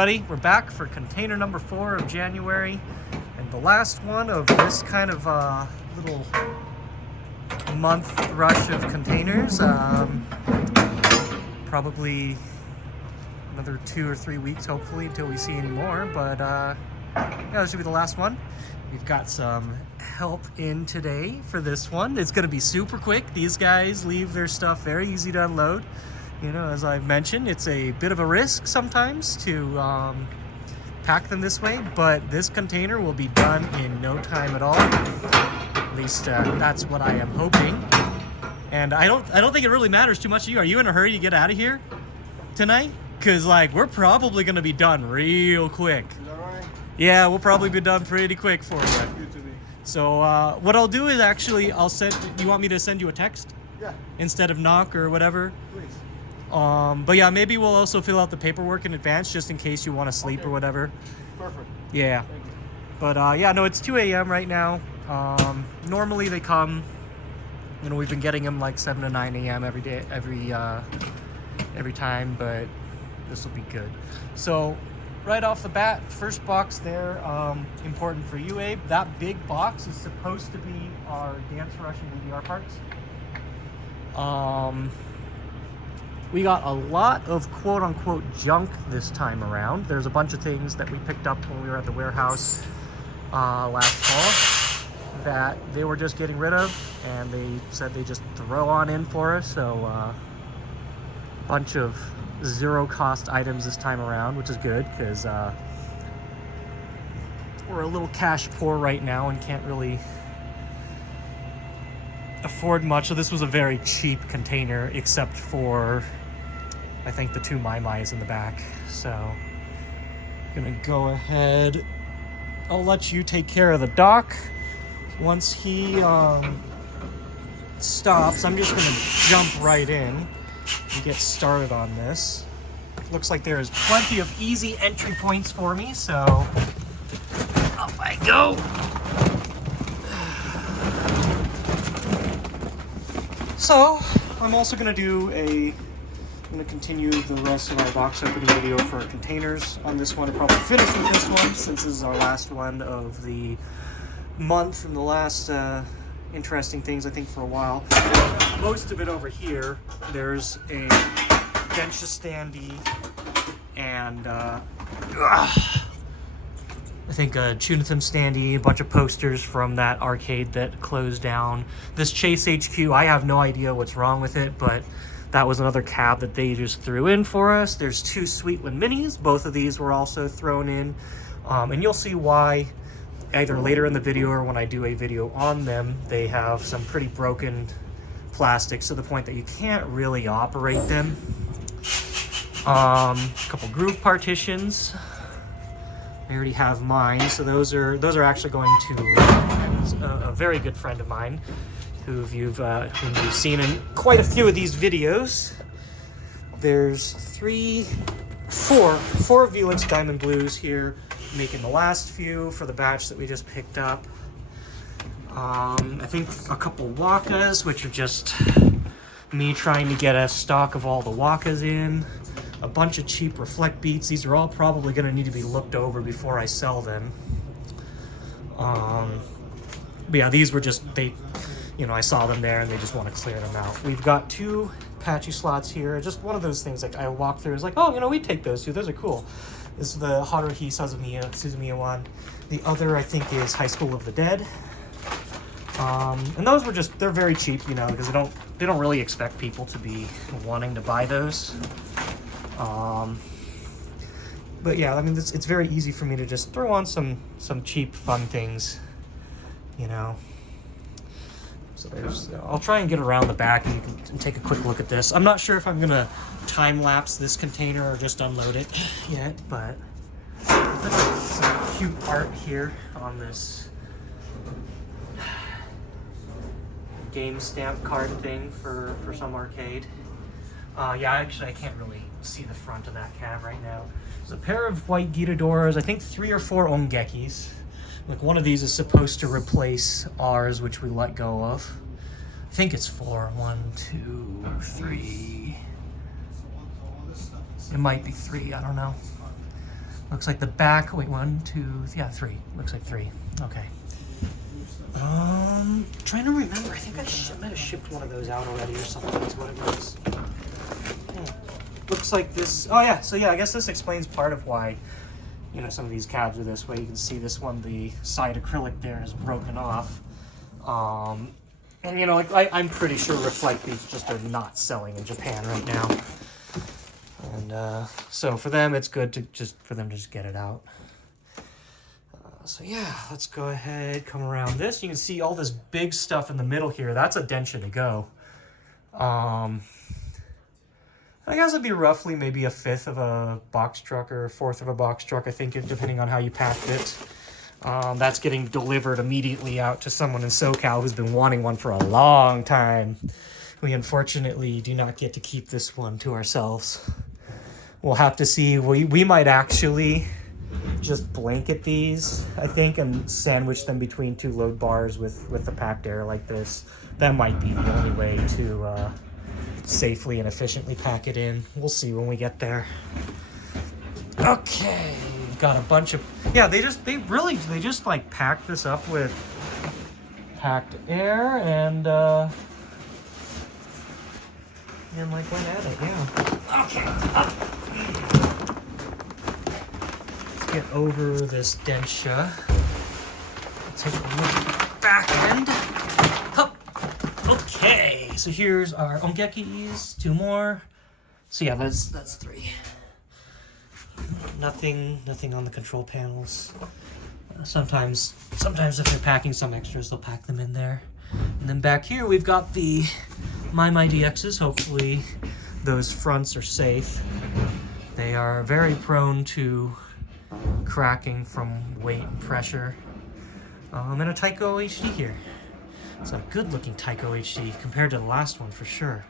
We're back for container number 4 of January, and the last one of this kind of little month rush of containers. Probably another 2 or 3 weeks, hopefully, until we see any more. But yeah, this should be the last one. We've got some help in today for this one. It's going to be super quick. These guys leave their stuff very easy to unload. You know, as I've mentioned, it's a bit of a risk sometimes to pack them this way, but this container will be done in no time at all. At least that's what I am hoping. And I don't think it really matters too much to you. Are you in a hurry to get out of here tonight? Because like we're probably going to be done real quick. Is that right? Yeah, we'll probably be done pretty quick for you. Good to me. So what I'll do is actually I'll send. You want me to send you a text? Yeah. Instead of knock or whatever? Please. But yeah, maybe we'll also fill out the paperwork in advance just in case you want to sleep or whatever. Perfect. Yeah. Thank you. But yeah, no, it's 2 a.m. right now. Normally they come, you know, we've been getting them like 7 to 9 a.m. every day, every time, but this will be good. So right off the bat, first box there, important for you, Abe. That big box is supposed to be our Dance Russian DVR parts. We got a lot of quote-unquote junk this time around. There's a bunch of things that we picked up when we were at the warehouse last fall that they were just getting rid of, and they said they just throw on in for us. So a bunch of zero-cost items this time around, which is good because we're a little cash poor right now and can't really afford much. So this was a very cheap container, except for I think the 2 maimais in the back. So I'm gonna go ahead, I'll let you take care of the dock. Once he stops, I'm just gonna jump right in and get started on this. Looks like there is plenty of easy entry points for me, so off I go. So, I'm also going to continue the rest of our box opening video for our containers on this one, and probably finish with this one since this is our last one of the month and the last interesting things I think for a while. Most of it over here, there's a Densha standee and I think a CHUNITHM standee, a bunch of posters from that arcade that closed down. This Chase HQ, I have no idea what's wrong with it, but that was another cab that they just threw in for us. There's 2 Sweetland Minis. Both of these were also thrown in. And you'll see why either later in the video or when I do a video on them. They have some pretty broken plastics to the point that you can't really operate them. A couple groove partitions. I already have mine, so those are actually going to a very good friend of mine, whom you've seen in quite a few of these videos. There's 4 Velux Diamond Blues here, making the last few for the batch that we just picked up. I think a couple Wakas, which are just me trying to get a stock of all the Wakas in. A bunch of cheap Reflect Beats. These are all probably going to need to be looked over before I sell them. But yeah, these were just, I saw them there and they just want to clear them out. We've got 2 patchy slots here. Just one of those things like I walked through. It's like, oh, we take those 2. Those are cool. This is the Haruhi Suzumiya one. The other, I think, is High School of the Dead. And those were just, they're very cheap, because they don't really expect people to be wanting to buy those. But yeah, I mean, it's very easy for me to just throw on some cheap fun things, So I'll try and get around the back and you can take a quick look at this. I'm not sure if I'm gonna time lapse this container or just unload it yet, but there's some cute art here on this game stamp card thing for some arcade. Yeah, actually I can't really see the front of that cab right now. There's a pair of white Gitadors, I think 3 or 4 Ongekis. Like one of these is supposed to replace ours, which we let go of. I think it's 4. 1, 2, 3. It might be 3, I don't know. Looks like the back, wait, 1, 2, yeah, 3. Looks like 3. Okay. Trying to remember. I think I might have shipped one of those out already or something. That's what it was. Looks like this. Oh yeah. So yeah, I guess this explains part of why, you know, some of these cabs are this way. You can see this one, the side acrylic there is broken off. And you know, like I'm pretty sure Reflect Beef just are not selling in Japan right now. And so for them, it's good to just get it out. So yeah, let's go ahead, come around this. You can see all this big stuff in the middle here. That's a Densha to go. I guess it'd be roughly maybe a fifth of a box truck or a fourth of a box truck, I think, depending on how you packed it. That's getting delivered immediately out to someone in SoCal who's been wanting one for a long time. We unfortunately do not get to keep this one to ourselves. We'll have to see. We might actually just blanket these, I think, and sandwich them between 2 load bars with the packed air like this. That might be the only way to safely and efficiently pack it in. We'll see when we get there. Okay, got a bunch of, yeah, they just like packed this up with packed air and like went at it, yeah. Okay. Get over this Densha. Take a look at the back end. Hup. Okay, so here's our ongekis, 2 more. So yeah, that's 3. Nothing on the control panels. Sometimes if they're packing some extras, they'll pack them in there. And then back here we've got the maimai DXs. Hopefully those fronts are safe. They are very prone to cracking from weight and pressure. And a Taiko HD here. It's a good looking Taiko HD compared to the last one for sure.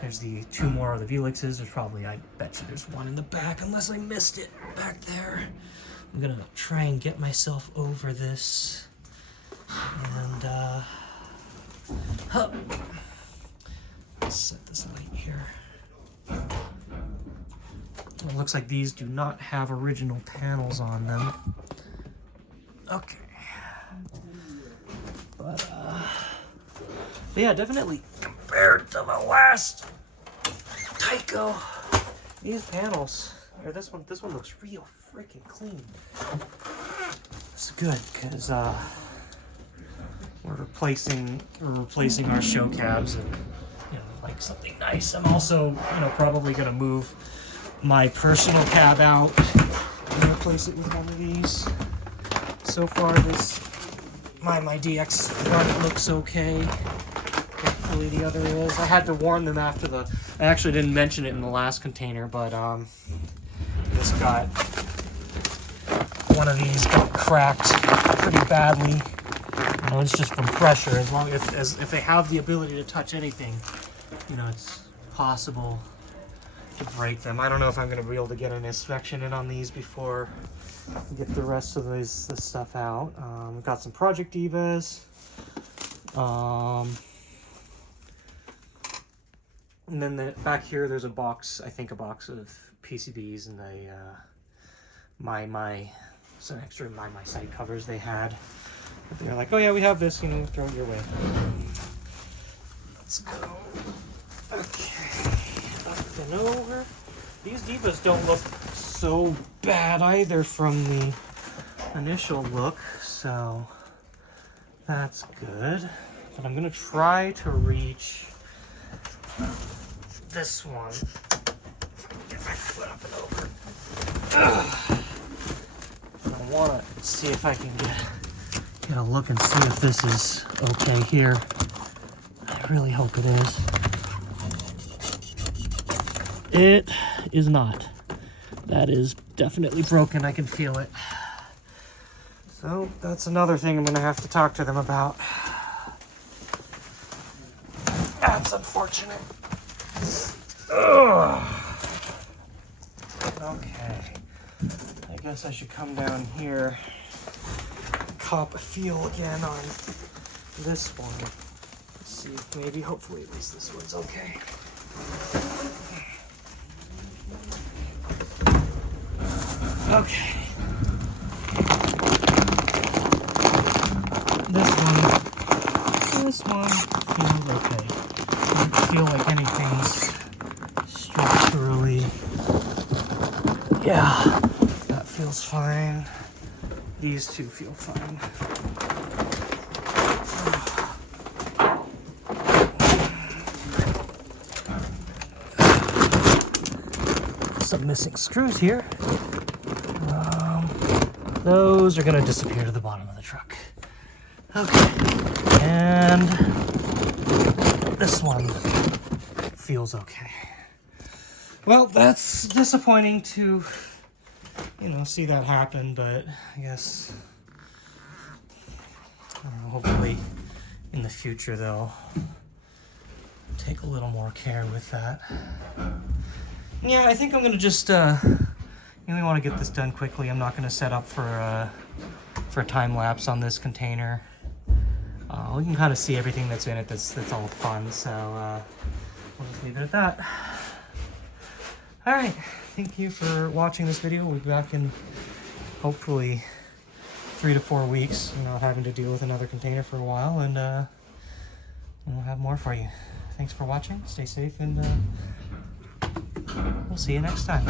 There's the 2 more of the Velixes. There's probably, I bet you there's one in the back unless I missed it back there. I'm gonna try and get myself over this. And let's set this light here. It looks like these do not have original panels on them. Okay. But yeah, definitely compared to the last Taiko, these panels, or this one looks real freaking clean. It's good because we're replacing our show cabs and, you know, like something nice. I'm also, you know, probably gonna move my personal cab out and replace it with one of these. So far, this my DX front looks okay. Hopefully the other is. I had to warn them after I actually didn't mention it in the last container, but this got, one of these got cracked pretty badly. You know, it's just from pressure. As long as if they have the ability to touch anything, you know, it's possible to break them. I don't know if I'm going to be able to get an inspection in on these before I get the rest of this stuff out. We've got some Project Divas. And then back here there's a box, I think a box of PCBs and the maimai, some extra maimai side covers they had. But they're like, oh yeah, we have this, you know, throw it your way. Let's go. Okay. Up and over. These Divas don't look so bad either from the initial look, so that's good. But I'm gonna try to reach this one. Get my foot up and over. I want to see if I can get a look and see if this is okay here. I really hope it is. It is not. That is definitely broken. I can feel it. So that's another thing I'm going to have to talk to them about. That's unfortunate. Ugh. Okay. I guess I should come down here, cop a feel again on this one. Let's see if maybe, hopefully at least this one's okay. Okay. This one feels okay. Doesn't feel like anything's structurally. Yeah, that feels fine. These two feel fine. Some missing screws here. Those are gonna disappear to the bottom of the truck. Okay, and this one feels okay. Well, that's disappointing to, you know, see that happen, but I guess, I don't know, hopefully in the future they'll take a little more care with that. Yeah, I think I'm gonna just, you really want to get this done quickly. I'm not gonna set up for a time lapse on this container. We can kind of see everything that's in it. That's all fun. So we'll just leave it at that. All right. Thank you for watching this video. We'll be back in hopefully 3 to 4 weeks. You know, having to deal with another container for a while, and we'll have more for you. Thanks for watching. Stay safe, and we'll see you next time.